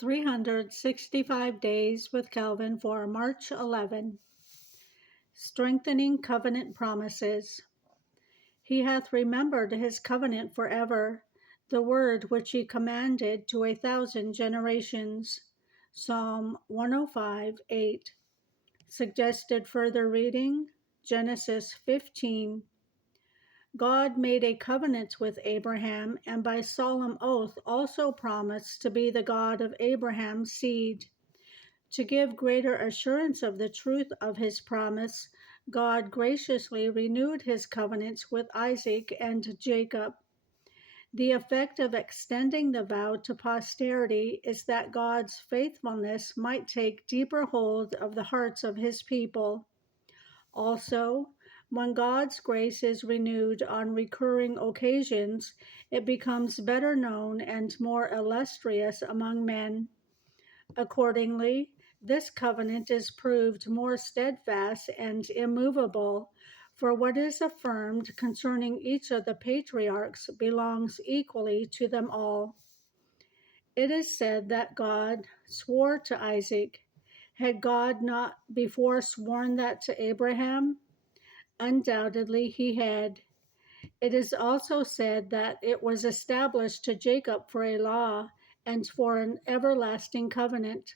365 Days with Calvin for March 11. Strengthening Covenant Promises. He hath remembered his covenant forever, the word which he commanded to 1,000 generations. Psalm 105:8. Suggested further reading, Genesis 15. God made a covenant with Abraham, and by solemn oath also promised to be the God of Abraham's seed. To give greater assurance of the truth of his promise, God graciously renewed his covenants with Isaac and Jacob. The effect of extending the vow to posterity is that God's faithfulness might take deeper hold of the hearts of his people. Also, when God's grace is renewed on recurring occasions, it becomes better known and more illustrious among men. Accordingly, this covenant is proved more steadfast and immovable, for what is affirmed concerning each of the patriarchs belongs equally to them all. It is said that God swore to Isaac. Had God not before sworn that to Abraham? Undoubtedly he had. It is also said that it was established to Jacob for a law and for an everlasting covenant.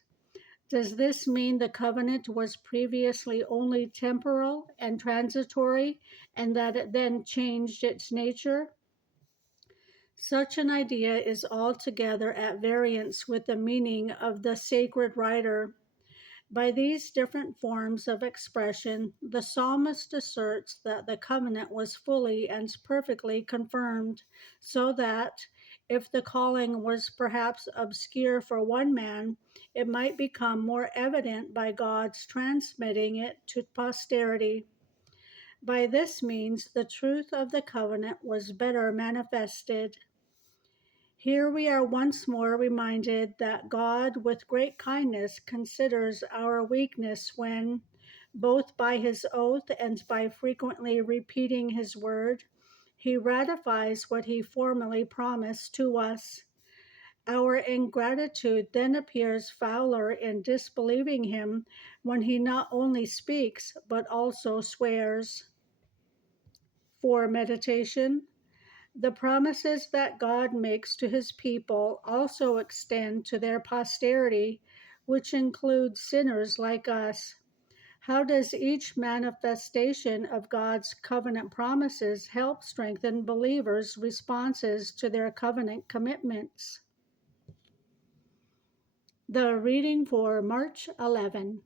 Does this mean the covenant was previously only temporal and transitory, and that it then changed its nature? Such an idea is altogether at variance with the meaning of the sacred writer. By these different forms of expression, the psalmist asserts that the covenant was fully and perfectly confirmed, so that, if the calling was perhaps obscure for one man, it might become more evident by God's transmitting it to posterity. By this means, the truth of the covenant was better manifested. Here we are once more reminded that God, with great kindness, considers our weakness when, both by his oath and by frequently repeating his word, he ratifies what he formerly promised to us. Our ingratitude then appears fouler in disbelieving him when he not only speaks but also swears. For meditation, the promises that God makes to his people also extend to their posterity, which includes sinners like us. How does each manifestation of God's covenant promises help strengthen believers' responses to their covenant commitments? The reading for March 11.